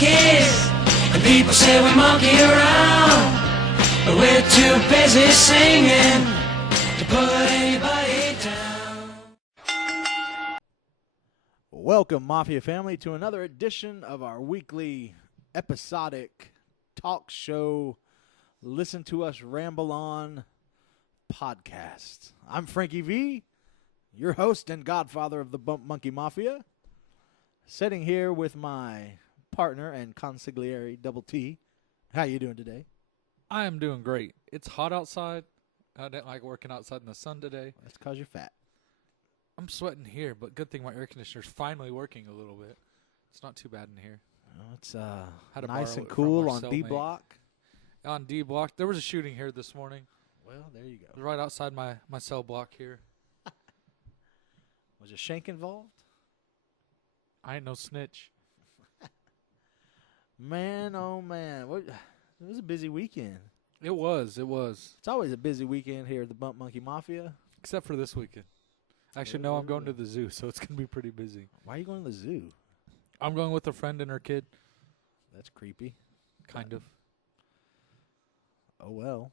monkeys. And people say we monkey around, but we're too busy singing to put anybody down. Welcome, Mafia family, to another edition of our weekly episodic talk show, Listen to Us Ramble On podcast. I'm Frankie V, your host and godfather of the Bump Monkey Mafia, sitting here with my partner and consigliere, Double T. How you doing today? I am doing great. It's hot outside. I didn't like working outside in the sun today. That's because you're fat. I'm sweating here, but good thing my air conditioner's finally working a little bit. It's not too bad in here. Well, it's Had to nice borrow and it from cool our on D cellmate. Block. On D Block. There was a shooting here this morning. Well, there you go. Right outside my cell block here. Was a shank involved? I ain't no snitch. Man, oh man. It was a busy weekend. It was. It's always a busy weekend here at the Bump Monkey Mafia. Except for this weekend. Actually, no, I'm going to the zoo, so it's going to be pretty busy. Why are you going to the zoo? I'm going with a friend and her kid. That's creepy. Kind of. Oh, well.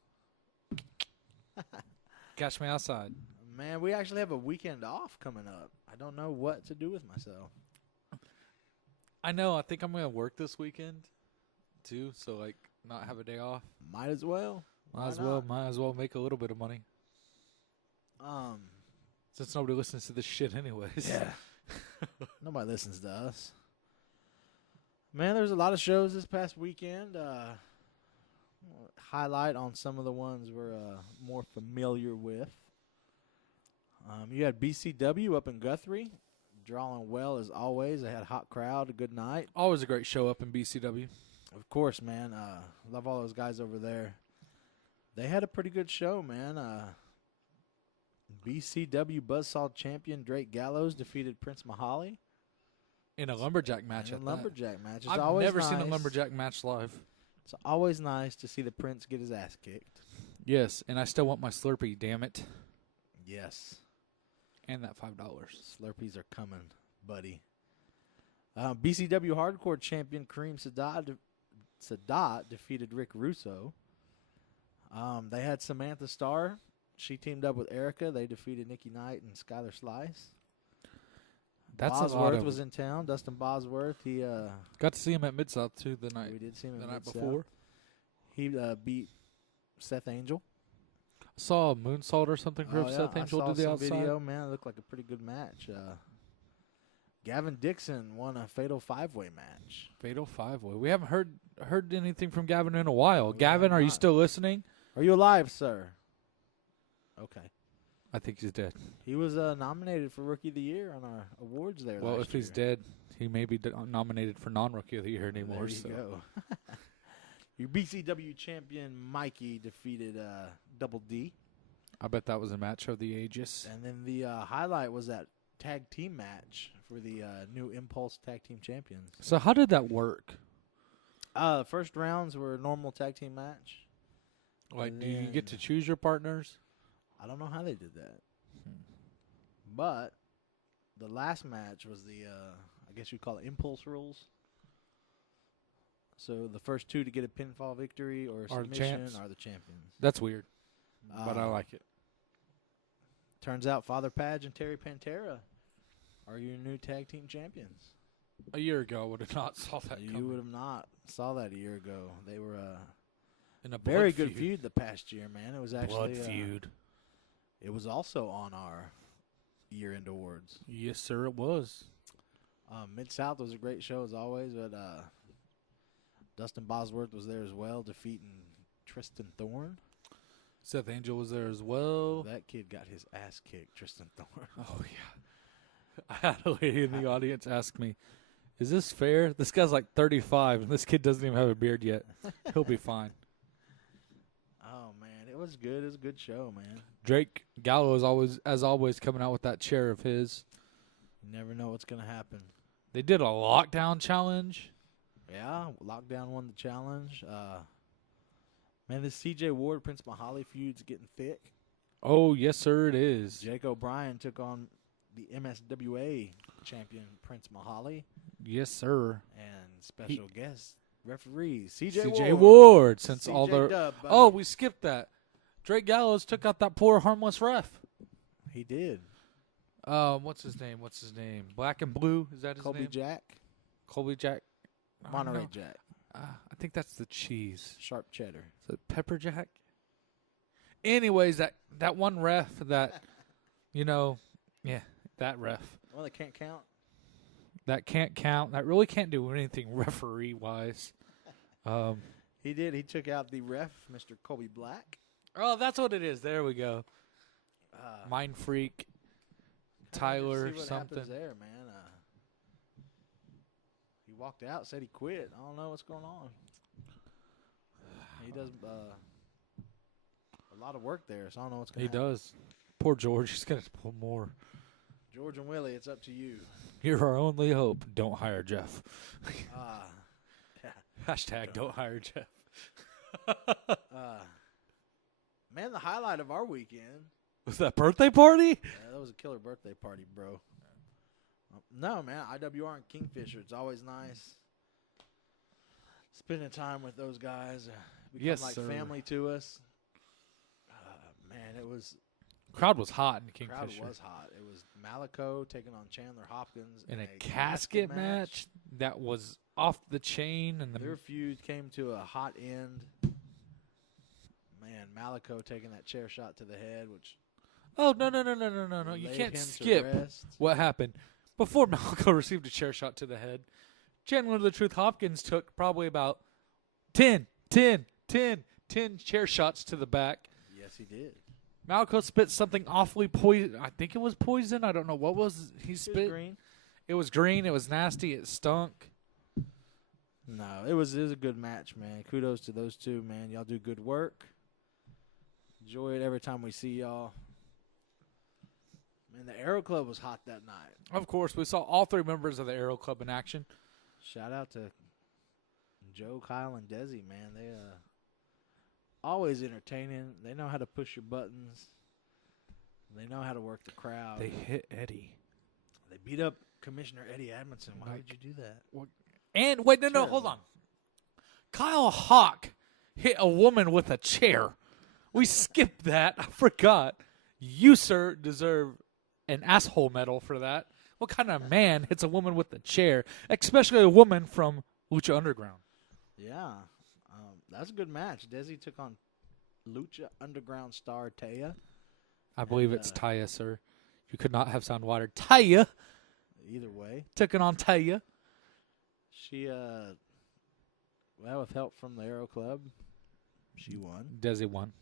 Catch me outside. Man, we actually have a weekend off coming up. I don't know what to do with myself. I know. I think I'm going to work this weekend, too, so, not have a day off. Might as well. Might as well make a little bit of money. Since nobody listens to this shit anyways. Yeah. Nobody listens to us. Man, there's a lot of shows this past weekend. Highlight on some of the ones we're more familiar with. You had BCW up in Guthrie, drawing well as always. They had a hot crowd, a good night. Always a great show up in BCW. Of course, man. Love all those guys over there. They had a pretty good show, man. BCW Buzzsaw champion Drake Gallows defeated Prince Mahali In a lumberjack match. in a lumberjack match. It's I've always never seen a nice. lumberjack match live. It's always nice to see the Prince get his ass kicked. Yes, and I still want my Slurpee, damn it. Yes. And that $5. Slurpees are coming, buddy. BCW Hardcore champion Kareem Sadat defeated Rick Russo. They had Samantha Starr. She teamed up with Erica. They defeated Nikki Knight and Skylar Slice. That's a lot Bosworth of. was in town. Dustin Bosworth. He Got to see him at Mid South too the night. we did see him the in night Mid-South. before. He beat Seth Angel. I saw a moonsault or something for Seth Angel I to saw the some outside. video. Man, it looked like a pretty good match. Gavin Dixon won a fatal 5-way match. Fatal 5-way. We haven't heard anything from Gavin in a while. We Gavin, have are you not. still listening? Are you alive, sir? Okay. I think he's dead. He was nominated for Rookie of the Year on our awards there. Well, last if he's year. dead, he may be nominated for non-rookie of the year anymore. There you so. go. Your BCW champion Mikey defeated Double D, I bet that was a match of the ages. and then the highlight was that tag team match for the new Impulse Tag Team Champions. So how did that work? First rounds were a normal tag team match. Like, And do you get then- to choose your partners? I don't know how they did that, but the last match was the I guess you'd call it Impulse rules. So the first two to get a pinfall victory or a Are the submission champs. are the champions. That's weird, but I Um, like it. Turns out Father Padge and Terry Pantera are your new tag team champions. A year ago, I would have not saw that You coming. would have not saw that a year ago. They were In a very blood good feud the past year, man. It was actually Blood feud. It was also on our year-end awards. Yes, sir, it was. Mid-South was a great show as always, but Dustin Bosworth was there as well, defeating Tristan Thorne. Seth Angel was there as well. That kid got his ass kicked, Tristan Thorne. Oh, yeah. I had a lady in the audience ask me, is this fair? This guy's like 35, and this kid doesn't even have a beard yet. He'll be fine. Oh, man, it was good. It was a good show, man. Drake Gallows, as always, coming out with that chair of his. You never know what's going to happen. They did a lockdown challenge. Yeah, Lockdown won the challenge. Man, this C.J. Ward, Prince Mahali feud's getting thick. Oh, yes, sir, it is. Jake O'Brien took on the MSWA champion, Prince Mahali. Yes, sir. And special guest referee CJ CJ Ward. Ward. Since all CJ the Dub, buddy. oh, we skipped that. Drake Gallows took out that poor harmless ref. He did. What's his name? Black and Blue. Is that his Colby name? Jack, Colby Jack. I don't Monterey know. Jack, I think that's the cheese. sharp cheddar. Is it Pepper Jack? Anyways, that one ref that, that ref. Well, they can't count. That can't count. That really can't do anything referee-wise. He did. He took out the ref, Mr. Colby Black. Oh, that's what it is. There we go. Mind Freak, Tyler, see what something. happens there, man. He walked out, said he quit. I don't know what's going on. He does a lot of work there, so I don't know what's going He to happen. does. Poor George. He's going to pull more. George and Willie, it's up to you. You're our only hope. Don't hire Jeff. Hashtag don't hire Jeff. Man, the highlight of our weekend. Was that birthday party? Yeah, that was a killer birthday party, bro. No, man, IWR and Kingfisher. It's always nice spending time with those guys. Become Yes, like sir. family to us. Man, it was. Crowd was hot in The crowd Kingfisher. was hot. It was Malico taking on Chandler Hopkins In a casket match that was off the chain, and Their feud came to a hot end. Man, Malico taking that chair shot to the head, which oh no! You laid can't him to skip rest. what happened before Malco received a chair shot to the head. Chandler the Truth Hopkins took probably about 10 chair shots to the back. Yes, he did. Malco spit something awfully poison. I think it was poison. I don't know what was he It was spit. green. It was green. It was nasty. It stunk. No, it was a good match, man. Kudos to those two, man. Y'all do good work. Enjoy it every time we see y'all. Man, the Aero Club was hot that night. Of course, we saw all three members of the Aero Club in action. Shout out to Joe, Kyle, and Desi, man. They always entertaining. They know how to push your buttons. They know how to work the crowd. They hit Eddie. They beat up Commissioner Eddie Edmondson. Why Like- would you do that? And wait, no, Terrible. hold on. Kyle Hawk hit a woman with a chair. We skipped that. I forgot. You, sir, deserve an asshole medal for that. What kind of man hits a woman with a chair, especially a woman from Lucha Underground? Yeah. That's a good match. Desi took on Lucha Underground star Taya. I believe And, it's Taya, sir. You could not have sound wider. Taya Either way. taking on Taya. She, well, with help from the Aero Club, she won. Desi won.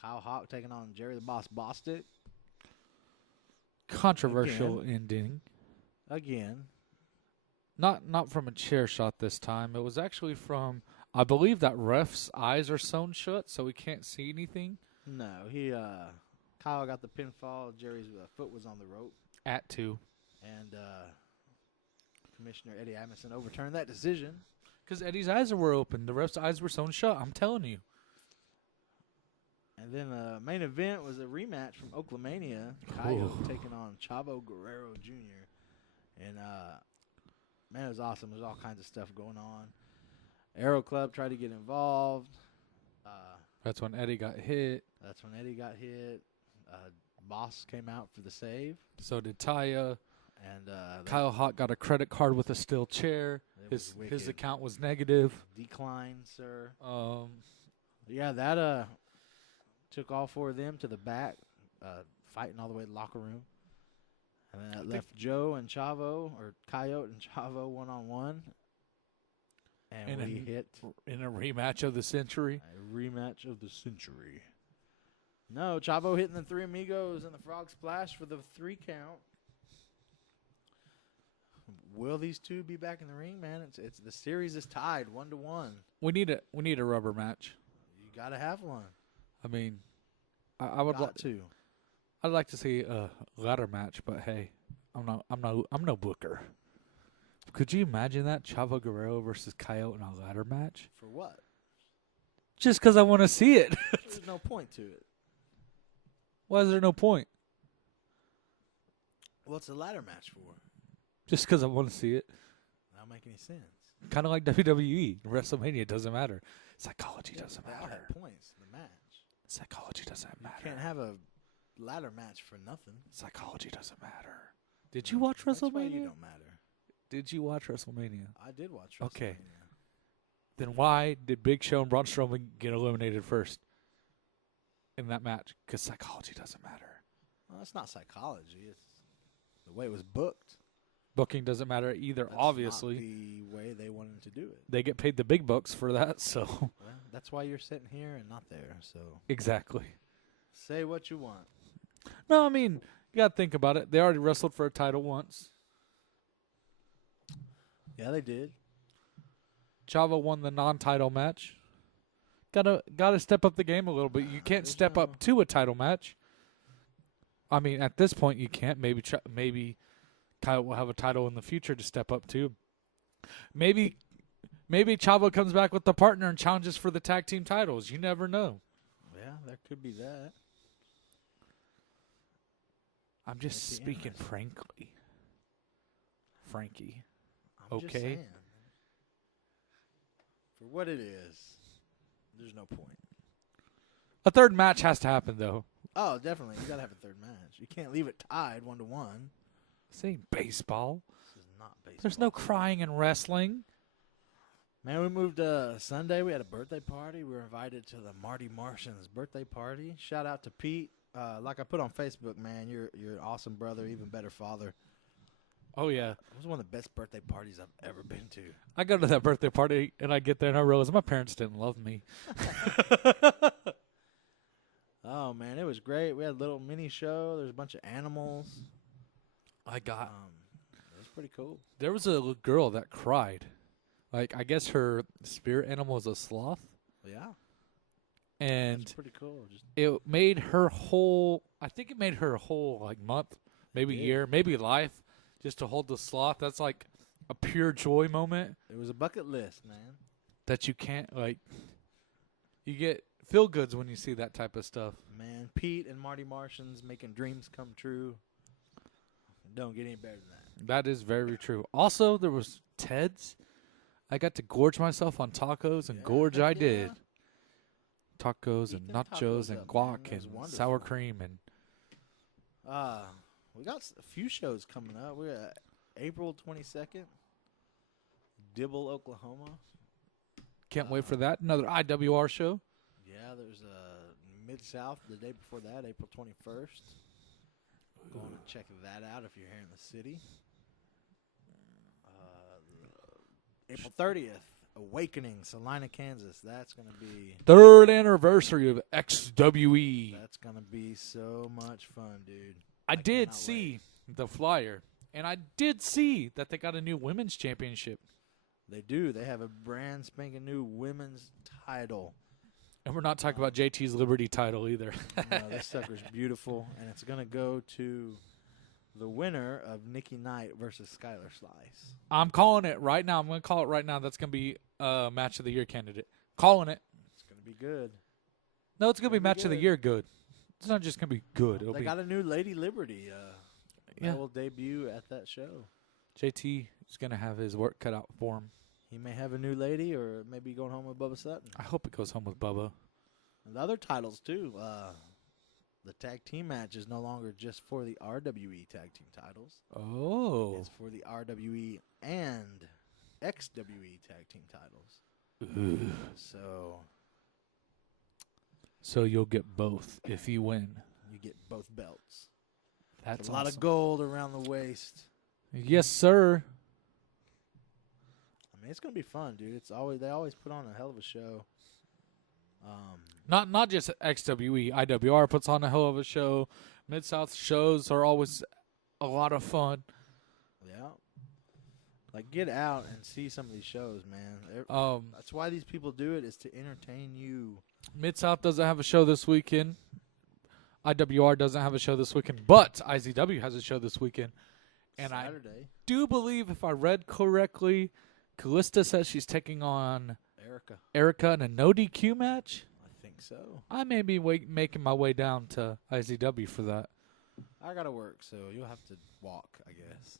Kyle Hawk taking on Jerry the Boss Bostic. Controversial ending. Again. Not from a chair shot this time. It was actually from, I believe that ref's eyes are sewn shut, so we can't see anything. No, Kyle got the pinfall. Jerry's foot was on the rope. At 2. And Commissioner Eddie Amundsen overturned that decision. Because Eddie's eyes were open. The ref's eyes were sewn shut. I'm telling you. And then the main event was a rematch from Oaklamania. Coyote taking on Chavo Guerrero Jr. And, man, it was awesome. There's all kinds of stuff going on. Aero Club tried to get involved. That's when Eddie got hit. That's when Eddie got hit. Boss came out for the save. So did Taya. And Kyle Hawk got a credit card with a steel chair. It was His wicked. account was negative. Decline, sir. Um, Yeah, that took all four of them to the back, fighting all the way to the locker room. And then that left Joe and Chavo, or Coyote and Chavo, one-on-one. And And we in- hit in a rematch of the century. a rematch of the century. No, Chavo hitting the Three Amigos and the Frog Splash for the 3 count. Will these two be back in the ring, man? It's the series is tied 1-1. We need a rubber match. You gotta have one. I mean, I would Got like to. I'd like to see a ladder match, but hey, I'm no booker. Could you imagine that Chavo Guerrero versus Coyote in a ladder match? For what? Just because I want to see it. There's no point to it. Why is there no point? What's the ladder match for? Just because I want to see it. How make any sense. Kind of like WWE. WrestleMania doesn't matter. Psychology doesn't They all matter. had points in the match. Psychology doesn't matter. Can't have a ladder match for nothing. Psychology doesn't matter. Did you watch That's why WrestleMania? you don't matter. Did you watch WrestleMania? I did watch WrestleMania. Okay. Then why did Big Show and Braun Strowman get eliminated first in that match? Because psychology doesn't matter. Well, that's not psychology. It's the way it was booked. Booking doesn't matter either, That's obviously. not the way they wanted to do it. They get paid the big bucks for that, so. Well, that's why you're sitting here and not there. So Exactly. say what you want. No, I mean, you got to think about it. They already wrestled for a title once. Yeah, they did. Chavo won the non-title match. Gotta step up the game a little bit. You can't There's step no- up to a title match. I mean, at this point, you can't. Maybe Kyle will have a title in the future to step up to. Maybe Chavo comes back with the partner and challenges for the tag team titles. You never know. Yeah, there could be that. I'm just That'd be speaking interesting. frankly. Frankie. I'm just Okay. saying. For what it is, there's no point. A third match has to happen, though. Oh, definitely. You got to have a third match. You can't leave it tied 1-1. This ain't baseball. This is not baseball. There's no crying in wrestling. Man, we moved Sunday. We had a birthday party. We were invited to the Marty Martian's birthday party. Shout out to Pete. Like I put on Facebook, man, you're an awesome brother, even better father. Oh, yeah. It was one of the best birthday parties I've ever been to. I go to that birthday party, and I get there, and I realize my parents didn't love me. Oh, man, it was great. We had a little mini show. There's a bunch of animals. It It was pretty cool. There was a little girl that cried. Like, I guess her spirit animal is a sloth. Yeah, And it's pretty cool. Just it made her whole, I think it made her whole, like, month, maybe did. year, maybe life, just to hold the sloth. That's like a pure joy moment it was a bucket list, man. that you can't, like, you get feel goods when you see that type of stuff. Man, Pete and Marty Martians making dreams come true. Don't get any better than that. That is very true. Also, there was Ted's. I got to gorge myself on tacos, and Yeah, gorge I heck did. yeah. Tacos Eat and them nachos tacos and up, man. guac That was and wonderful. sour cream and We got a few shows coming up. We're at April 22nd, Dibble, Oklahoma. can't wait for that. Another IWR show. Yeah, there's Mid-South the day before that, April 21st. Going to check that out if you're here in the city. April 30th, Awakening, Salina, Kansas. That's going to be Third anniversary of XWE. that's going to be so much fun, dude. I did cannot see the flyer, and I did see that they got a new women's championship. They do. They have a brand spanking new women's title. And we're not talking about JT's Liberty title either. No, this sucker's beautiful, and it's going to go to the winner of Nikki Knight versus Skylar Slice. I'm calling it right now. I'm going to call it right now. That's going to be a match of the year candidate. Calling it. It's going to be good. No, it's going to be Gonna be match of the good. year good. It's not just going to be good. It'll They be got a new Lady Liberty. Yeah. That will debut at that show. JT is going to have his work cut out for him. He may have a new lady, or maybe going home with Bubba Sutton. I hope it goes home with Bubba. And the other titles too. The tag team match is no longer just for the RWE tag team titles. Oh. It's for the RWE and XWE tag team titles. Ooh. So you'll get both if you win. You get both belts. That's a lot awesome. of gold around the waist. Yes, sir. I mean, it's gonna be fun, dude. They always put on a hell of a show. Not just XWE. IWR puts on a hell of a show. Mid-South shows are always a lot of fun. Yeah. Like, get out and see some of these shows, man. That's why these people do it, is to entertain you. Mid-South doesn't have a show this weekend. IWR doesn't have a show this weekend, but IZW has a show this weekend. And Saturday. I do believe, if I read correctly, Callista says she's taking on Erica in a no DQ match. I think so. I may be making my way down to IZW for that. I gotta work, so you'll have to walk, I guess.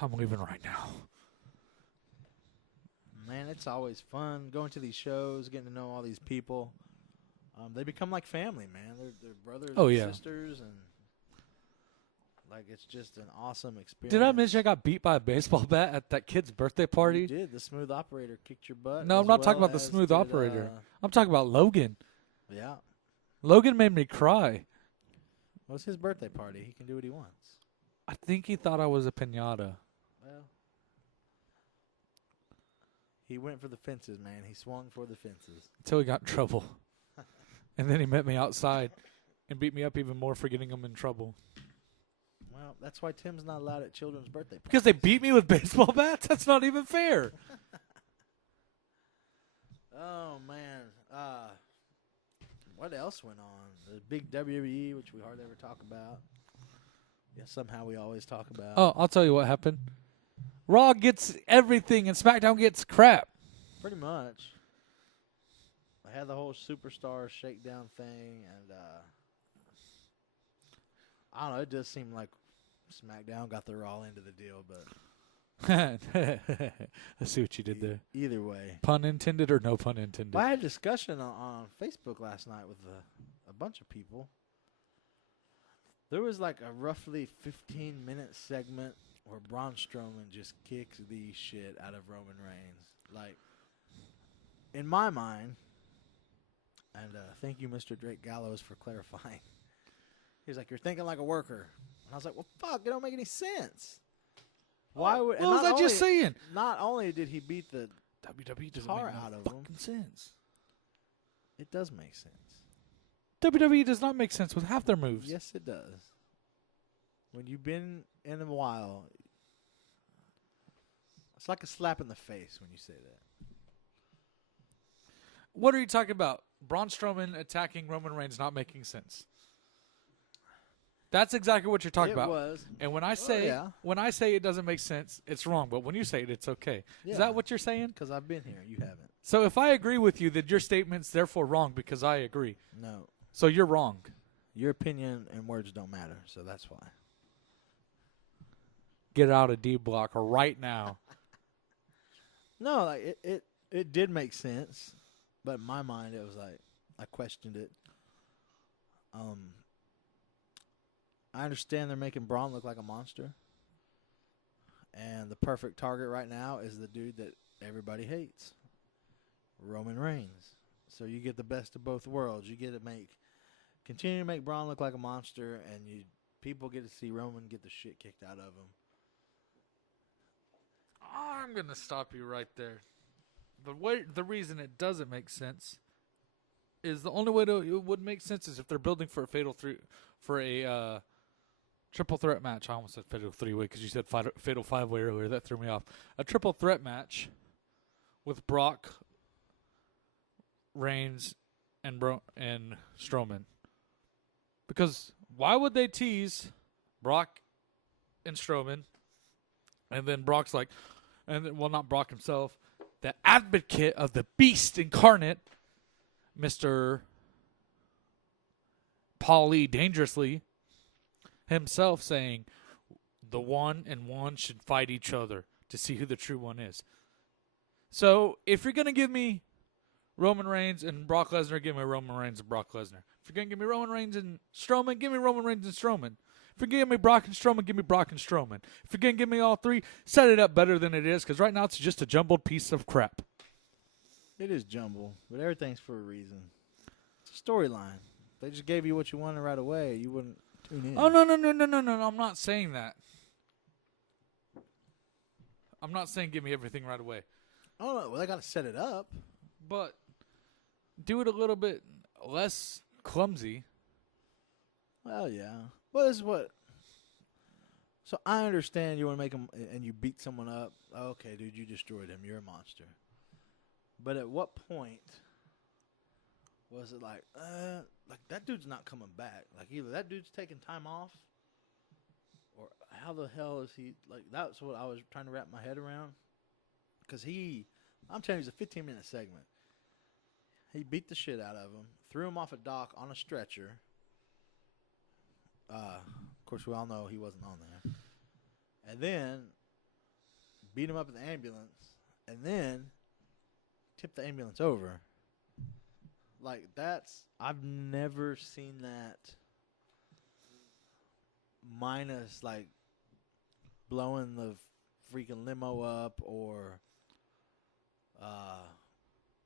I'm leaving right now. Man, it's always fun going to these shows, getting to know all these people. They become like family, man. They're brothers Oh, and yeah. sisters, and like it's just an awesome experience. Did I mention I got beat by a baseball bat at that kid's birthday You party? did. The smooth operator kicked your butt. No, I'm as not talking well about the as smooth did, operator. I'm talking about Logan. Yeah. Logan made me cry. Well, it's his birthday party. He can do what he wants. I think he thought I was a piñata. Well, he went for the fences, man. He swung for the fences. Until he got in trouble. And then he met me outside and beat me up even more for getting him in trouble. Well, that's why Tim's not allowed at children's birthday parties. Because they beat me with baseball bats? That's not even fair. Oh, man. What else went on? The big WWE, which we hardly ever talk about. Yeah, somehow we always talk about. Oh, I'll tell you what happened. Raw gets everything and SmackDown gets crap. Pretty much. I had the whole superstar shakedown thing, and I don't know. It does seem like SmackDown got the Raw end of the deal, but I see what you did there. either way. Pun intended or no pun intended? But I had a discussion on Facebook last night with a bunch of people. There was like a roughly 15-minute segment where Braun Strowman just kicks the shit out of Roman Reigns. Like, in my mind, and thank you, Mr. Drake Gallows, for clarifying. He's like, you're thinking like a worker. And I was like, well, fuck, it don't make any sense. Why would? What was I just saying? Not only did he beat the WWE doesn't tar make no out of fucking him, sense. it does make sense. WWE does not make sense with half their moves. Yes, it does. When you've been in a while, it's like a slap in the face when you say that. What are you talking about? Braun Strowman attacking Roman Reigns not making sense. That's exactly what you're talking It about. was. And when I say yeah. when I say it doesn't make sense, it's wrong. But when you say it, it's okay. Yeah. Is that what you're saying? Because I've been here. You haven't. So if I agree with you, then your statement's therefore wrong because I agree. No. So you're wrong. Your opinion and words don't matter, so that's why. Get out of D Block right now. No, like it did make sense, but in my mind it was like I questioned it. I understand they're making Braun look like a monster, and the perfect target right now is the dude that everybody hates, Roman Reigns. So you get the best of both worlds. You get to continue to make Braun look like a monster, and people get to see Roman get the shit kicked out of him. I'm gonna stop you right there. The reason it doesn't make sense is the only way it would make sense is if they're building for a triple threat match. I almost said fatal 3-way because you said fatal 5-way earlier. That threw me off. A triple threat match with Brock, Reigns, and Strowman. Because why would they tease Brock and Strowman, and then Brock's like, not Brock himself, the advocate of the beast incarnate, Mr. Paulie Dangerously himself, saying the one and one should fight each other to see who the true one is. So if you're going to give me Roman Reigns and Brock Lesnar, give me Roman Reigns and Brock Lesnar. If you're going to give me Roman Reigns and Strowman, give me Roman Reigns and Strowman. If you're going to give me Brock and Strowman, give me Brock and Strowman. If you're going to give me all three, set it up better than it is, because right now it's just a jumbled piece of crap. It is jumble, but everything's for a reason. It's a storyline. If they just gave you what you wanted right away, you wouldn't tune in. Oh, no, I'm not saying that. I'm not saying give me everything right away. Oh, no, well, they got to set it up. But do it a little bit less clumsy. Well, yeah. Well, this is what. So I understand you want to make them, and you beat someone up. Okay, dude, you destroyed him. You're a monster. But at what point was it like that dude's not coming back? Like either that dude's taking time off, or how the hell is he? Like that's what I was trying to wrap my head around. Because I'm telling you, it's a 15-minute segment. He beat the shit out of him, threw him off a dock on a stretcher. Of course, we all know he wasn't on there. And then beat him up in the ambulance, and then tip the ambulance over. Like, I've never seen that minus, like, blowing the freaking limo up or,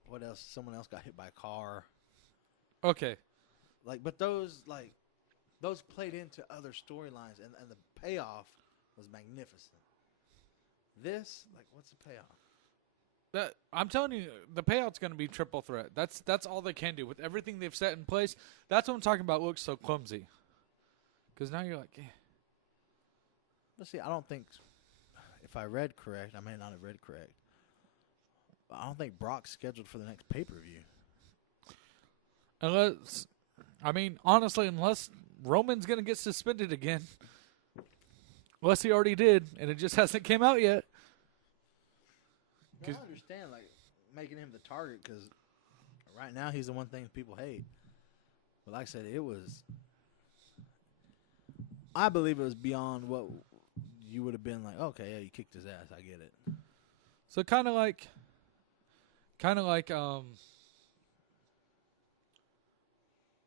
what else? Someone else got hit by a car. Okay. Like, but those played into other storylines, and the payoff was magnificent. This, like, what's the payoff? I'm telling you, the payout's going to be triple threat. That's all they can do with everything they've set in place. That's what I'm talking about. Looks so clumsy. Because now you're like, Let's see. I don't think, if I read correct, I may not have read correct. But I don't think Brock's scheduled for the next pay-per-view. unless, I mean, honestly, unless Roman's going to get suspended again, unless he already did, and it just hasn't came out yet. I understand, like, making him the target because right now he's the one thing people hate. But like I said, I believe it was beyond what you would have been like, okay, yeah, you kicked his ass. I get it. So kind of like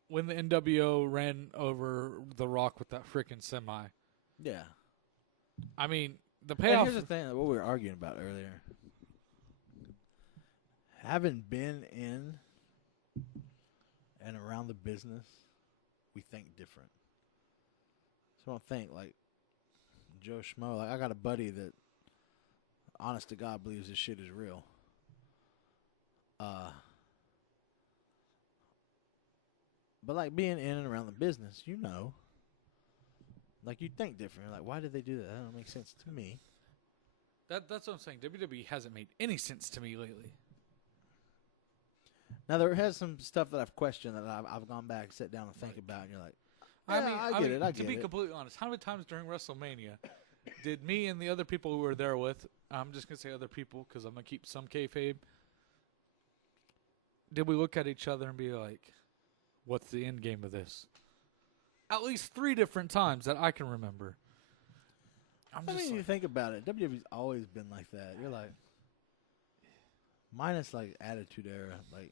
when the NWO ran over The Rock with that freaking semi. Yeah. I mean, the And payoff. here's the thing, what we were arguing about earlier. Having been in and around the business, we think different. So I don't think like Joe Schmo. Like, I got a buddy that, honest to God, believes this shit is real. But like being in and around the business, like you think different. Like, why did they do that? That don't make sense to me. That's what I'm saying. WWE hasn't made any sense to me lately. Now there has some stuff that I've questioned that I've gone back, sat down, and think about, and you're like, I get it. To be completely honest, how many times during WrestleMania did me and the other people who were there with, I'm just going to say other people because I'm going to keep some kayfabe, did we look at each other and be like, what's the end game of this? At least 3 different times that I can remember. I mean, you think about it, WWE's always been like that. You're like, minus like Attitude Era, like,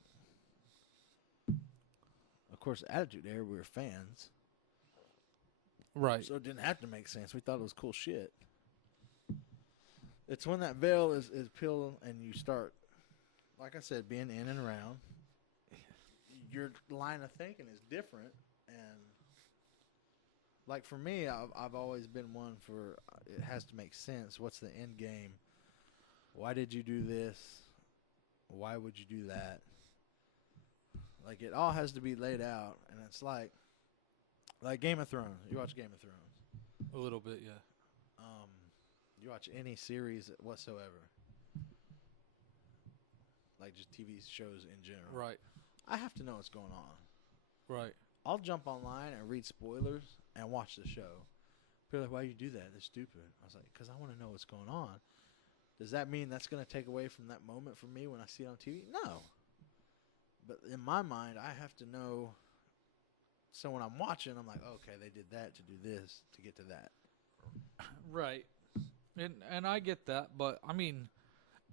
of course, Attitude Era, we were fans. Right. So it didn't have to make sense. We thought it was cool shit. It's when that veil is peeled and you start, like I said, being in and around, your line of thinking is different. And like for me, I've always been one for, it has to make sense. What's the end game? Why did you do this? Why would you do that? Like, it all has to be laid out. And it's like Game of Thrones. You watch Game of Thrones. A little bit, yeah. You watch any series whatsoever. Like just TV shows in general. Right. I have to know what's going on. Right. I'll jump online and read spoilers and watch the show. People are like, why do you do that? That's stupid. I was like, because I want to know what's going on. Does that mean that's going to take away from that moment for me when I see it on TV? No. But in my mind, I have to know. So when I'm watching, I'm like, okay, they did that to do this to get to that. Right. And I get that, but I mean,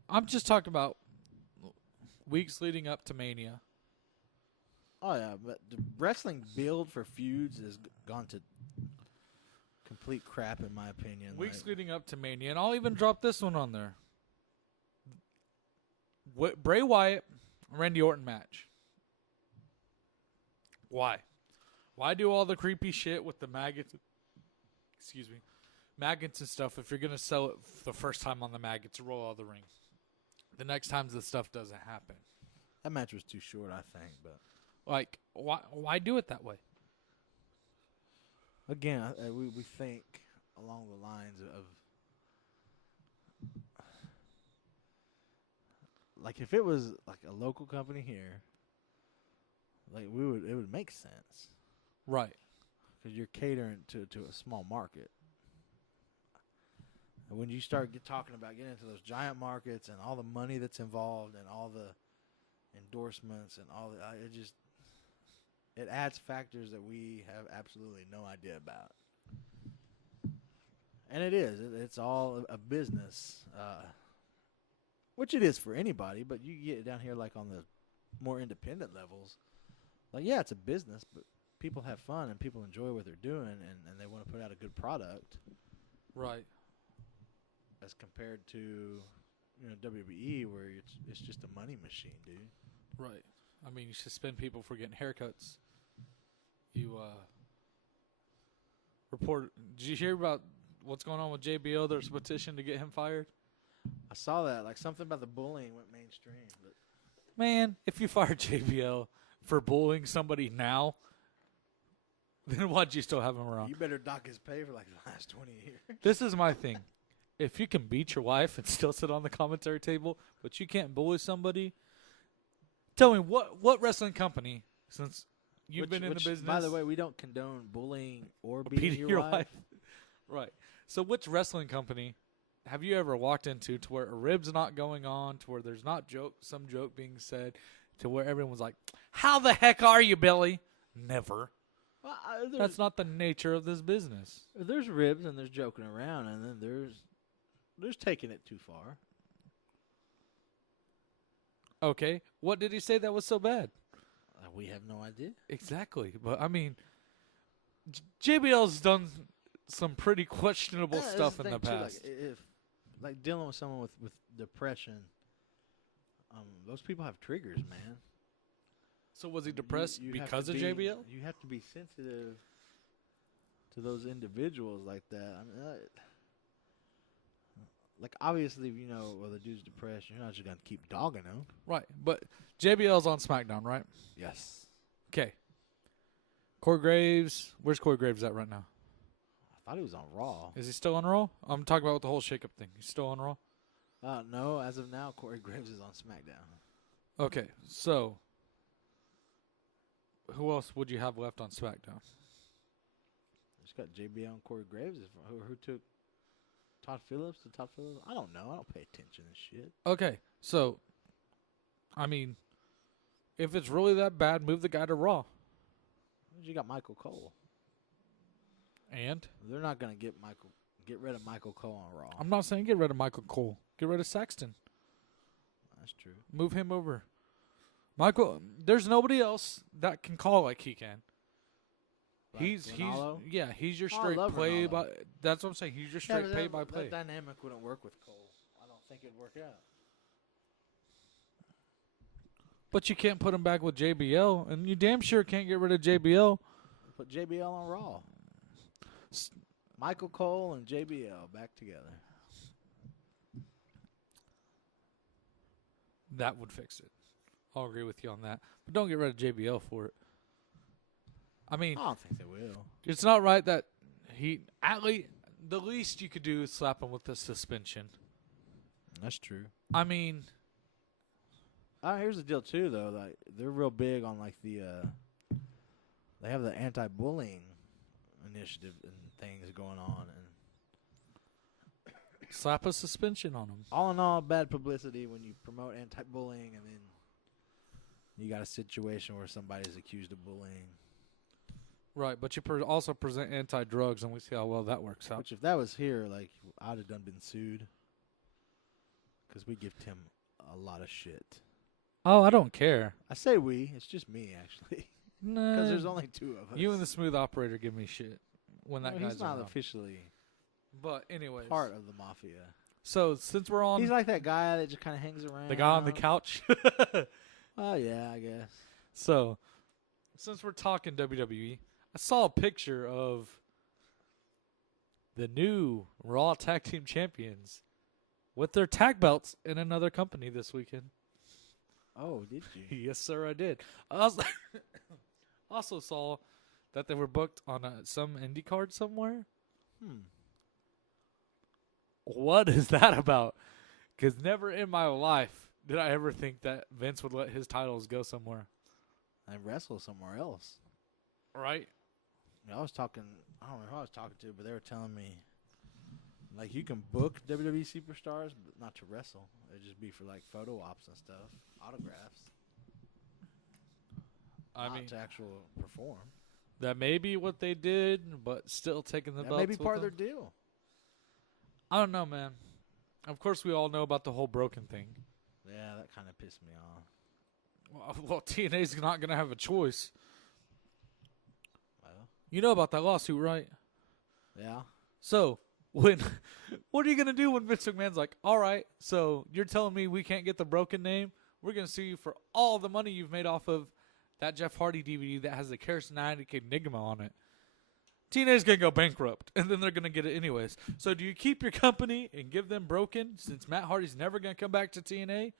I'm just talking about weeks leading up to Mania. Oh, yeah, but the wrestling build for feuds has gone to complete crap, in my opinion. Weeks leading up to Mania, and I'll even drop this one on there. Bray Wyatt, Randy Orton match. Why? Why do all the creepy shit with the maggots? Excuse me. Maggots and stuff if you're going to sell it the first time on the maggots, roll out of the ring. The next time the stuff doesn't happen. That match was too short, I think, but... Like, why do it that way? Again, we think along the lines of... Like, if it was like a local company here, like it would make sense. Right. Because you're catering to a small market. And when you start talking about getting into those giant markets and all the money that's involved and all the endorsements and all it adds factors that we have absolutely no idea about. And it is. It's all a business, which it is for anybody. But you get down here like on the more independent levels. Like, yeah, it's a business, but people have fun and people enjoy what they're doing, and they want to put out a good product. Right. As compared to, WWE, where it's just a money machine, dude. Right. I mean, you suspend people for getting haircuts. You report. Did you hear about what's going on with JBL? There's a petition to get him fired. I saw that. Like, something about the bullying went mainstream. But Man, if you fire JBL for bullying somebody now, then why'd you still have him around? you better dock his pay for like the last 20 years. This is my thing. If you can beat your wife and still sit on the commentary table, but you can't bully somebody, tell me what wrestling company, since you've been in the business. By the way, we don't condone bullying or beating beating your wife. Right. So which wrestling company have you ever walked into to where a rib's not going on, to where there's not some joke being said, to where everyone was like, how the heck are you, Billy? Never. Well, That's not the nature of this business. there's ribs and there's joking around, and then there's taking it too far. Okay. What did he say that was so bad? We have no idea. Exactly. But, I mean, JBL's done some pretty questionable Yeah, stuff that's in the thing, too, past. like dealing with someone with depression, those people have triggers, man. So was he depressed You have because to of be- JBL? You have to be sensitive to those individuals like that. I mean, like, obviously, if you know, well, the dude's depressed, you're not just going to keep dogging him. Right. But JBL's on SmackDown, right? Yes. Okay. Corey Graves. Where's Corey Graves at right now? I thought he was on Raw. Is he still on Raw? I'm talking about the whole shakeup thing. He's still on Raw? No, as of now, Corey Graves is on SmackDown. Okay. So, who else would you have left on SmackDown? Just got JBL and Corey Graves. Who took Todd Phillips? I don't know. I don't pay attention to shit. Okay. So, I mean, if it's really that bad, move the guy to Raw. You got Michael Cole. And? They're not going to get rid of Michael Cole on Raw. I'm not saying get rid of Michael Cole. Get rid of Saxton. That's true. Move him over. Michael, there's nobody else that can call like he can. Like He's Ronaldo? he's your Oh, I straight love play Ronaldo. by. That's what I'm saying. He's your straight but play that- by play. That dynamic wouldn't work with Cole. I don't think it'd work out. But you can't put him back with JBL, and you damn sure can't get rid of JBL. Put JBL on Raw. Michael Cole and JBL back together. That would fix it. I'll agree with you on that. But don't get rid of JBL for it. I mean, I don't think they will. it's not right that the least you could do is slap him with the suspension. That's true. I mean, Here's the deal too, though. Like, they're real big on like the. They have the anti-bullying initiative and things going on, and slap a suspension on him. all in all, bad publicity when you promote anti-bullying, and then you got a situation where somebody's accused of bullying. Right, but you also present anti-drugs, and we see how well that works out. Which, if that was here, like, I'd have been sued because we give Tim a lot of shit. Oh, I don't care. I say we. It's just me, actually, Nah, because there's only two of us. you and the smooth operator give me shit when that No, guy's he's not around. officially But anyways, part of the mafia. so since we're on He's like that guy that just kind of hangs around. the guy on the couch, Oh yeah, I guess. so since we're talking WWE, I saw a picture of the new Raw Tag Team Champions with their tag belts in another company this weekend. Oh, did you? Yes, sir, I did. I also saw that they were booked on some indie card somewhere. What is that about? Because never in my life did I ever think that Vince would let his titles go somewhere. I wrestle somewhere else. Right? I was talking. I don't know who I was talking to, but they were telling me, like, you can book WWE superstars, but not to wrestle. It'd just be for like photo ops and stuff, autographs. I not mean, to actual perform. that may be what they did, but still taking the That belts may be with part of their them. deal. I don't know, man. Of course, we all know about the whole broken thing. Yeah, that kind of pissed me off. Well, TNA's not going to have a choice. Well, You know about that lawsuit, right? yeah. So, what are you going to do when Vince McMahon's like, all right, so you're telling me we can't get the broken name? We're going to sue you for all the money you've made off of that Jeff Hardy DVD that has the Charismatic Enigma on it. TNA's going to go bankrupt, and then they're going to get it anyways. So do you keep your company and give them broken since Matt Hardy's never going to come back to TNA?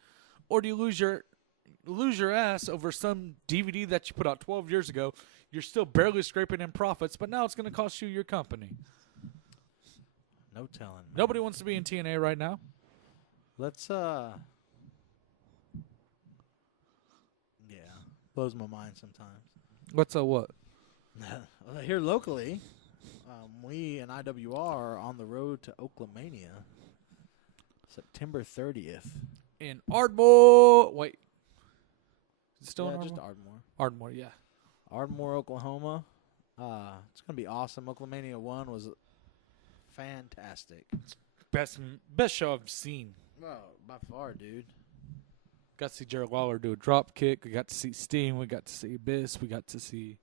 Or do you lose your ass over some DVD that you put out 12 years ago? You're still barely scraping in profits, but now it's going to cost you your company. No telling. Man. Nobody wants to be in TNA right now. Let's yeah. Blows my mind sometimes. What's what? Well, here locally, we and IWR are on the road to Oaklamania, September 30th. In Ardmore. Wait. Is it still in Yeah, just Ardmore? Ardmore. Ardmore, yeah. Ardmore, Oklahoma. It's gonna be awesome. Oaklamania 1 was fantastic. Best show I've seen. Well, by far, dude. Got to see Jared Lawler do a drop kick. We got to see Sting. We got to see Abyss. We got to see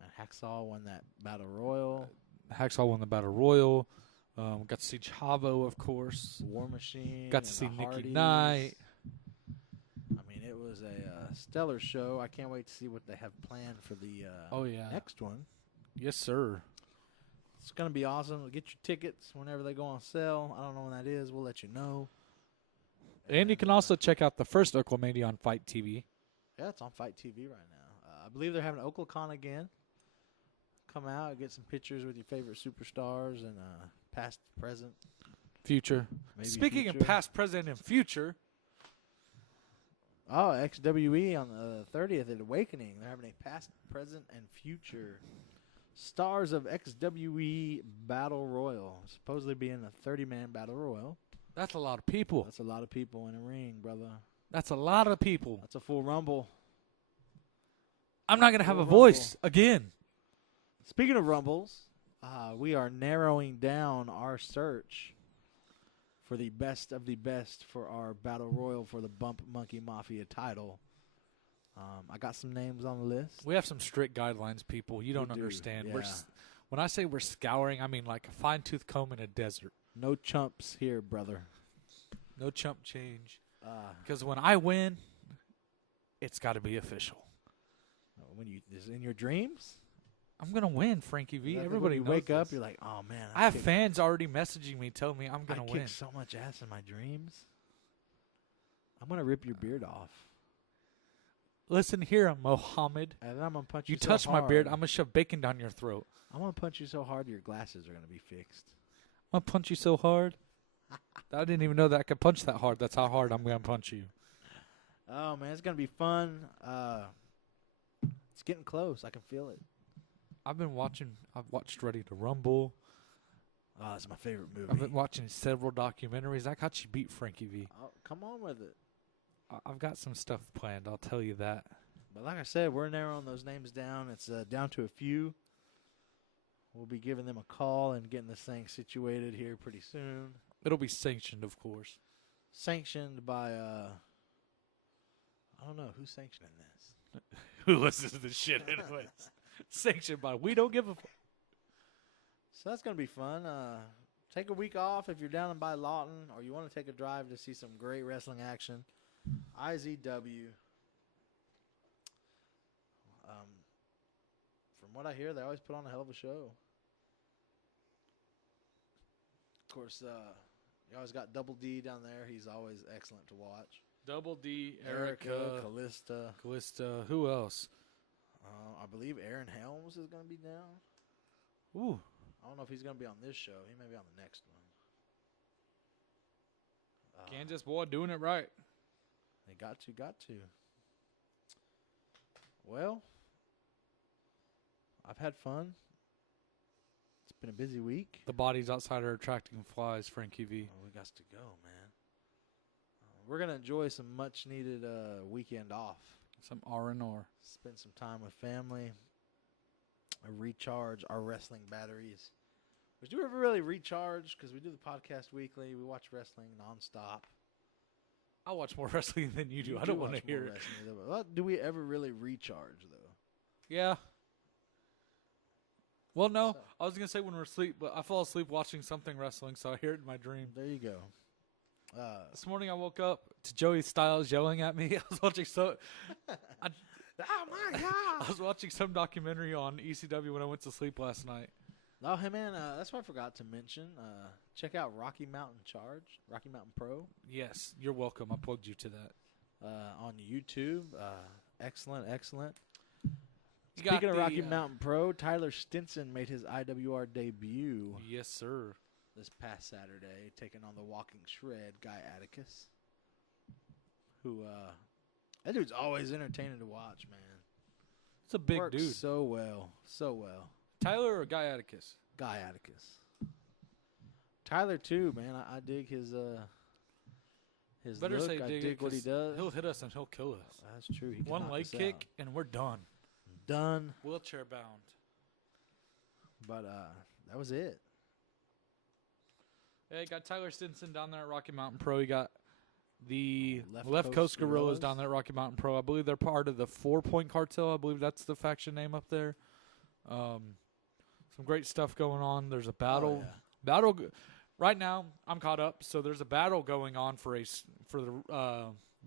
And Hacksaw won that battle royal. Hacksaw won the Battle Royal. Got to see Chavo, of course. War Machine. Got to and see the Nikki Hardys. Knight. I mean, it was a stellar show. I can't wait to see what they have planned for the Oh, yeah. next one. Yes, sir. It's going to be awesome. Get your tickets whenever they go on sale. I don't know when that is. We'll let you know. And you can also check out the first Oklahoma on Fight TV. Yeah, it's on Fight TV right now. I believe they're having OklaCon again. Come out, get some pictures with your favorite superstars and past, present. Future. Maybe Speaking future. of past, present, and future, Oh, XWE on the 30th at Awakening. They're having a past, present, and future stars of XWE Battle Royal. Supposedly being a 30-man Battle Royal. that's a lot of people. That's a lot of people in a ring, brother. That's a lot of people. That's a full Rumble. I'm not going to have a Rumble. voice again. Speaking of Rumbles, we are narrowing down our search for the best of the best for our Battle Royal for the Bump Monkey Mafia title. I got some names on the list. We have some strict guidelines, people. You don't We do, understand. yeah. When I say we're scouring, I mean like a fine-tooth comb in a desert. No chumps here, brother. No chump change. Uh, Because when I win, it's got to be official. when you is in your dreams, I'm going to win, Frankie V. When Everybody you knows wake up, this. you're like, oh man, I have kicked- fans already messaging me, telling me I'm I going to win. kicked so much ass in my dreams. I'm gonna rip your beard off, Listen here, Mohammed. and then I'm gonna punch you. You so touch my beard, I'm hard. going to shove bacon down your throat. I'm gonna punch you so hard your glasses are gonna be fixed. I'm going to punch you so hard. I didn't even know that I could punch that hard. That's how hard I'm going to punch you. Oh man, it's gonna be fun. It's getting close. I can feel it. I've watched Ready to Rumble. Oh, it's my favorite movie. I've been watching several documentaries. I got you beat, Frankie V. Oh, come on with it. I've got some stuff planned. I'll tell you that. But like I said, we're narrowing those names down. It's down to a few. We'll be giving them a call and getting this thing situated here pretty soon. It'll be sanctioned, of course. Sanctioned by I don't know who's sanctioning this. Who listens to this shit anyways? Sanctioned by We Don't Give a Fuck. So that's gonna be fun. Take a week off if you're down in by Lawton, or you want to take a drive to see some great wrestling action. IZW. From what I hear, they always put on a hell of a show. Of course, you always got Double D down there. He's always excellent to watch. Double D, Erica, Callista. who else? I believe Aaron Helms is going to be down. Ooh, I don't know if he's going to be on this show. He may be on the next one. Kansas boy doing it right. They got to. Well, I've had fun. It's been a busy week. The bodies outside are attracting flies, Frankie V. Oh, we got to go, man. We're going to enjoy some much-needed weekend off. Some R&R. Spend some time with family. Recharge our wrestling batteries. But do you ever really recharge? Because we do the podcast weekly. We watch wrestling nonstop. I watch more wrestling than you do. I don't want to watch more hear it. wrestling, though. Well, do we ever really recharge, though? Yeah. Well, no. So- I was going to say when we're asleep, but I fall asleep watching something wrestling, so I hear it in my dream. There you go. This morning I woke up to Joey Styles yelling at me. I was watching oh, my God. I was watching some documentary on ECW when I went to sleep last night. Oh, hey, man, that's what I forgot to mention. Check out Rocky Mountain Pro Yes, you're welcome. I plugged you to that. on YouTube. Excellent. You got Speaking of the, Rocky Mountain Pro, Tyler Stinson made his IWR debut Yes, sir. this past Saturday, taking on the Walking Shred, Guy Atticus, who, that dude's always entertaining to watch, man. It's a big Works dude. so well. Tyler or Guy Atticus? Guy Atticus. Tyler too, man. I dig his Better look. say I dig dig it, what he 'cause does. He'll hit us and he'll kill us. That's true. He can One knock leg us kick out. and we're done. Done. Wheelchair bound. But that was it. Yeah, you got Tyler Stinson down there at Rocky Mountain Pro. You got the Left Left Coast Coast Gorillas Gorillas. down there at Rocky Mountain Pro. I believe they're part of the 4 Point Cartel. I believe that's the faction name up there. Some great stuff going on. There's a battle. Oh, yeah. Right now, I'm caught up. So there's a battle going on for the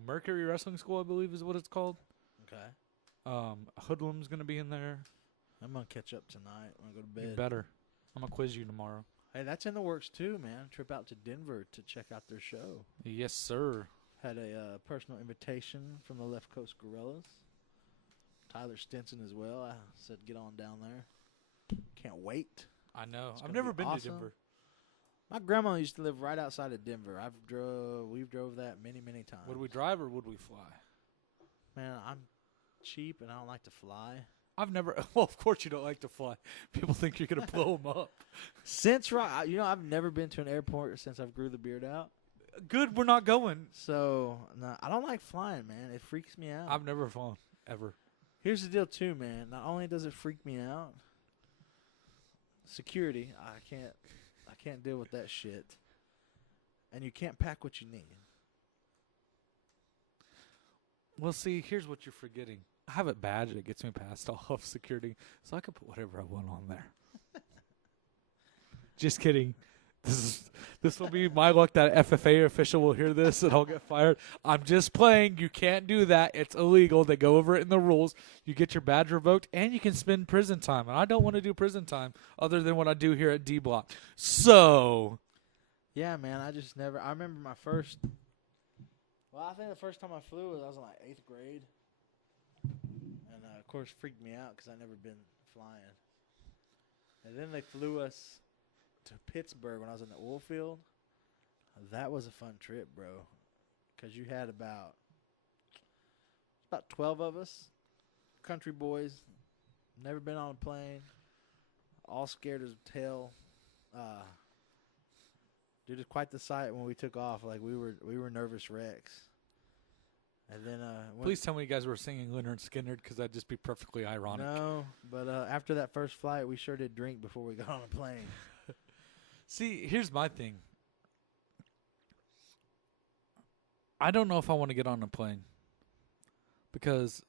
Mercury Wrestling School, I believe is what it's called. Okay. Hoodlum's going to be in there. I'm gonna catch up tonight when I go to You bed. better. I'm going to quiz you tomorrow. Hey, that's in the works too, man. Trip out to Denver to check out their show. Yes, sir. Had a personal invitation from the Left Coast Gorillas. Tyler Stinson as well. I said get on down there. Can't wait. I know. It's I've gonna never be been awesome. to Denver. My grandma used to live right outside of Denver. We've drove that many times. Would we drive or would we fly? Man, I'm cheap and I don't like to fly. I've never. Well, of course you don't like to fly. People think you're gonna blow them up. I've never been to an airport since I've grew the beard out. Good, we're not going. So no, I don't like flying, man. It freaks me out. I've never flown ever. Here's the deal, too, man. Not only does it freak me out, security. I can't deal with that shit. And you can't pack what you need. Well, see, here's what you're forgetting. I have it badge that gets me past all of security, so I can put whatever I want on there. Just kidding. This will be my luck that FFA official will hear this and I'll get fired. I'm just playing. You can't do that. It's illegal. They go over it in the rules. You get your badge revoked and you can spend prison time. And I don't want to do prison time other than what I do here at D Block. So, Yeah, man. I remember my first. Well, I think the first time I flew was I was in like 8th grade. And, of course, freaked me out because I'd never been flying. And then they flew us to Pittsburgh when I was in the oil field. That was a fun trip, bro. Because you had about 12 of us, country boys, never been on a plane, all scared as hell. Dude, it's quite the sight when we took off. Like we were nervous wrecks. And then please tell me you guys were singing Leonard Skinner because that'd just be perfectly ironic. No, but after that first flight, we sure did drink before we got on a plane. See, here's my thing. I don't know if I want to get on a plane because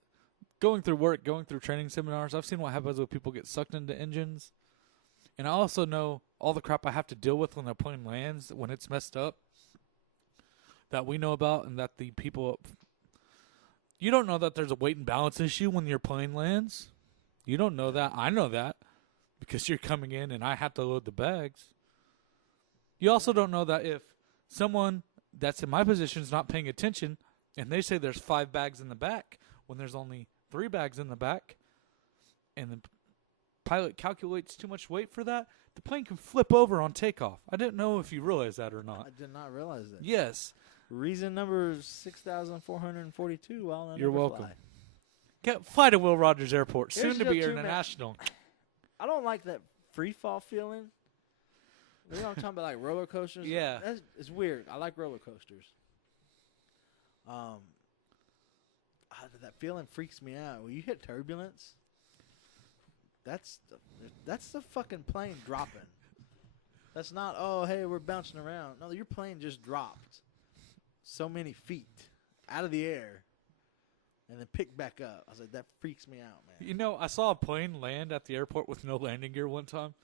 going through work, going through training seminars, I've seen what happens when people get sucked into engines. And I also know all the crap I have to deal with when the plane lands, when it's messed up, that we know about and that the people... You don't know that there's a weight and balance issue when your plane lands. You don't know that. I know that because you're coming in and I have to load the bags. You also don't know that if someone that's in my position is not paying attention and they say there's 5 bags in the back when there's only 3 bags in the back and the pilot calculates too much weight for that, the plane can flip over on takeoff. I didn't know if you realize that or not. I did not realize that. Yes. Reason number 6,442. I'll never You're welcome. fly. Fly to Will Rogers Airport, Here's soon to the be deal, too, man. international. I don't like that free fall feeling. You know what I'm talking about, like roller coasters? Yeah. It's weird. I like roller coasters. That feeling freaks me out. When you hit turbulence, that's the fucking plane dropping. That's not, oh, hey, we're bouncing around. No, your plane just dropped so many feet out of the air and then picked back up. I was like, that freaks me out, man. You know, I saw a plane land at the airport with no landing gear one time.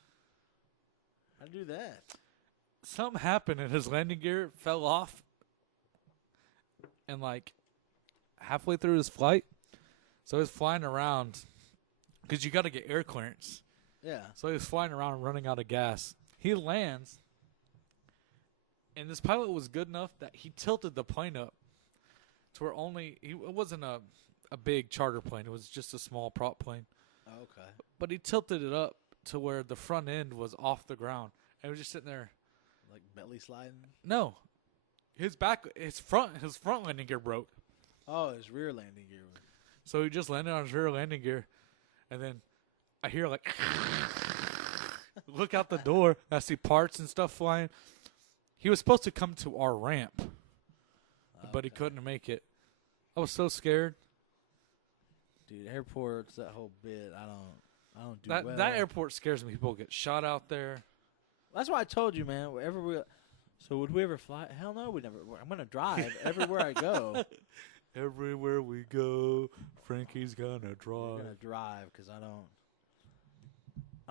How do that? Something happened and his landing gear fell off. And like halfway through his flight, so he was flying around because you got to get air clearance. Yeah. So he was flying around running out of gas. He lands, and this pilot was good enough that he tilted the plane up to where it wasn't a big charter plane. It was just a small prop plane. Oh, okay. But he tilted it up to where the front end was off the ground. And it was just sitting there. Like belly sliding? No. His front landing gear broke. Oh, his rear landing gear. So he just landed on his rear landing gear. And then I hear like, look out the door. I see parts and stuff flying. He was supposed to come to our ramp, but he couldn't make it. I was so scared. Dude, airports, that whole bit, I don't do That well. that airport scares me. People get shot out there. That's why I told you, man. Wherever so would we ever fly? Hell no, we never. I'm gonna drive everywhere I go. Everywhere we go, Frankie's gonna I'm drive. gonna drive because I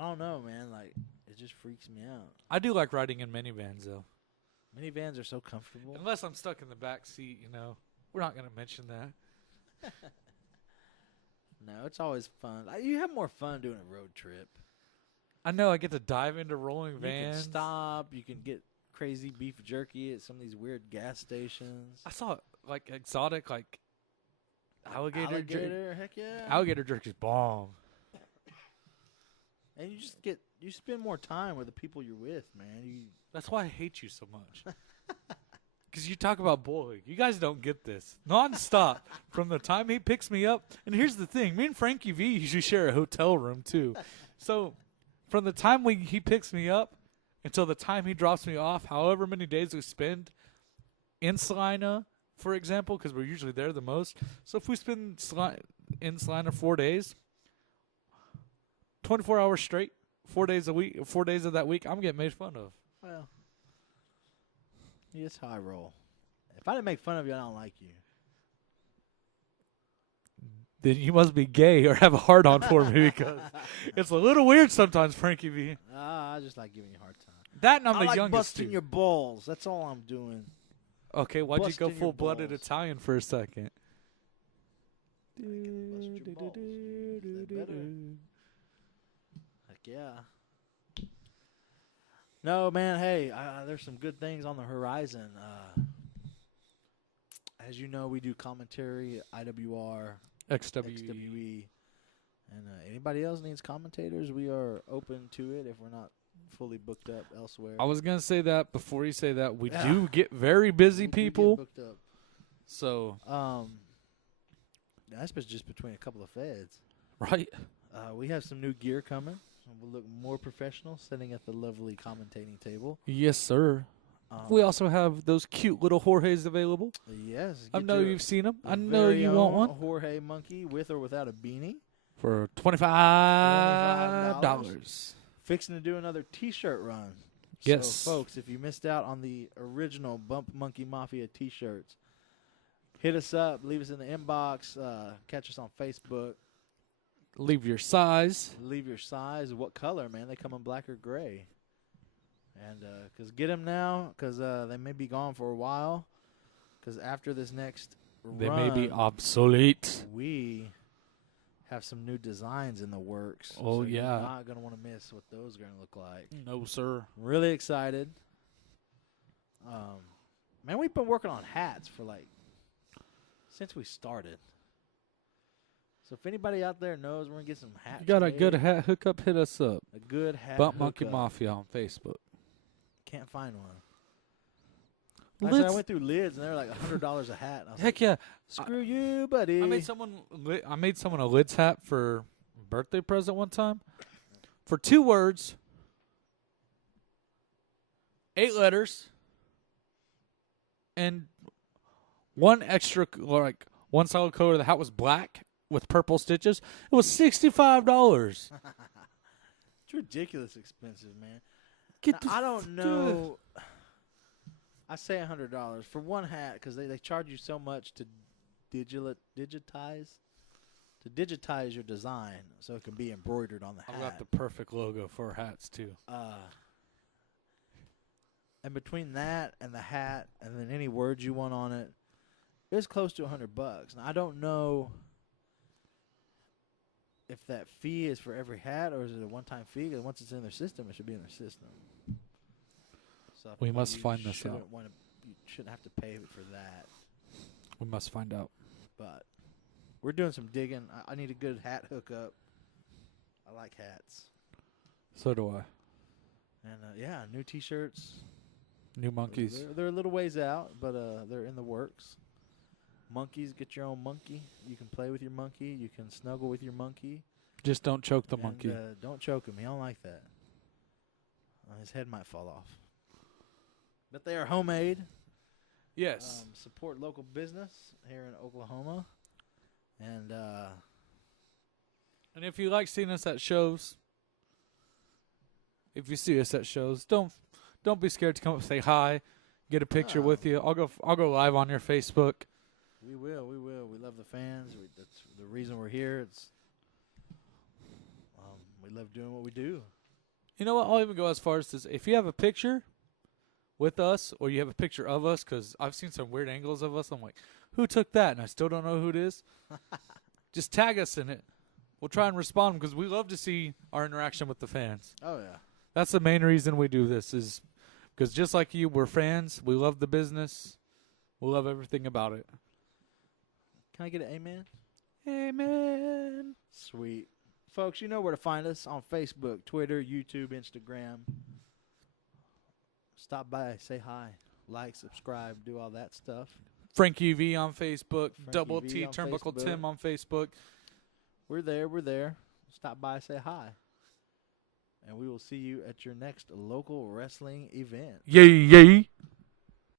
don't know, man. Like it just freaks me out. I do like riding in minivans, though. Minivans are so comfortable. Unless I'm stuck in the back seat, We're not gonna mention that. No, it's always fun. You have more fun doing a road trip. I know I get to dive into rolling You vans. can stop. You can get crazy beef jerky at some of these weird gas stations. I saw like exotic like alligator jerky. Heck yeah. Alligator jerky's bomb. And you spend more time with the people you're with, man. That's why I hate you so much. Because you talk about bowling. You guys don't get this. Nonstop. From the time he picks me up. And here's the thing. Me and Frankie V usually share a hotel room, too. So from the time he picks me up until the time he drops me off, however many days we spend in Salina, for example, because we're usually there the most. So if we spend in Salina 4 days, 24 hours straight, 4 days a week, 4 days of that week, I'm getting made fun of. Well, that's how I roll. If I didn't make fun of you, I don't like you. Then you must be gay or have a hard on for me because it's a little weird sometimes, Frankie V. I just like giving you a hard time. That and I'm I the like youngest busting too. your balls. That's all I'm doing. Okay, why'd you go busting your full-blooded balls. Italian for a second? I can bust your balls. Is that better? Heck yeah. No, man, hey, there's some good things on the horizon. As you know, we do commentary, IWR, XWE. And anybody else needs commentators, we are open to it if we're not fully booked up elsewhere. I was going to say that before you say that. We Yeah. do get very busy We do get people. booked up. So, That's just between a couple of feds. right? We have some new gear coming. We'll look more professional sitting at the lovely commentating table. Yes, sir. We also have those cute little Jorges available. Yes. I get know your- you've seen them. your I know very you want own one. Jorge monkey with or without a beanie. For $25. Fixing to do another T-shirt run. Yes. So, folks, if you missed out on the original Bump Monkey Mafia T-shirts, hit us up. Leave us in the inbox. Catch us on Facebook. Leave your size. Leave your size. What color, man? They come in black or gray. And because get them now, because they may be gone for a while. Because after this next They run, may be obsolete. we have some new designs in the works. Oh, so you're yeah. not going to want to miss what those are going to look like. No, sir. Really excited. Man, we've been working on hats for since we started. So if anybody out there knows, we're going to get some hats. You got a made. good hat hookup, hit us up. A good hat. Bump Monkey hookup. Mafia on Facebook. Can't find one. I Let's- went through lids and they were like $100 a hat. And I was Heck like, yeah. screw you, buddy. I made someone a lids hat for a birthday present one time. For 2 words, 8 letters, and one extra, one solid color of the hat was black with purple stitches. It was $65. It's ridiculous expensive, man. Get Now, the I don't know. I say $100 for one hat because they charge you so much to digitize your design so it can be embroidered on the hat. I've got the perfect logo for hats too. And between that and the hat and then any words you want on it, it's close to $100. Now I don't know if that fee is for every hat or is it a one-time fee. Because once it's in their system, it should be in their system. So We must you find this shouldn't out. You shouldn't have to pay for that. We must find out. But we're doing some digging. I need a good hat hookup. I like hats. So do I. And yeah, new T-shirts. New monkeys. They're a little ways out, but they're in the works. Monkeys, get your own monkey. You can play with your monkey. You can snuggle with your monkey. Just don't choke the And, monkey. don't choke him. He don't like that. His head might fall off. But they are homemade. Yes. Support local business here in Oklahoma. And And if you like seeing us at shows, if you see us at shows, don't be scared to come up and say hi, get a picture No. with you. I'll go live on your Facebook. we will. We love the fans. That's the reason we're here. It's we love doing what we do. You know what? I'll even go as far as to say, if you have a picture with us or you have a picture of us, because I've seen some weird angles of us. I'm like, who took that? And I still don't know who it is. Just tag us in it. We'll try and respond because we love to see our interaction with the fans. Oh yeah. That's the main reason we do this is because just like you, we're fans. We love the business. We love everything about it. Can I get an amen? Amen. Sweet. Folks, you know where to find us on Facebook, Twitter, YouTube, Instagram. Stop by, say hi, like, subscribe, do all that stuff. Frankie V on Facebook. Frankie Double V T on Turnbuckle Facebook. Tim on Facebook. We're there. Stop by, say hi. And we will see you at your next local wrestling event. Yay, yay.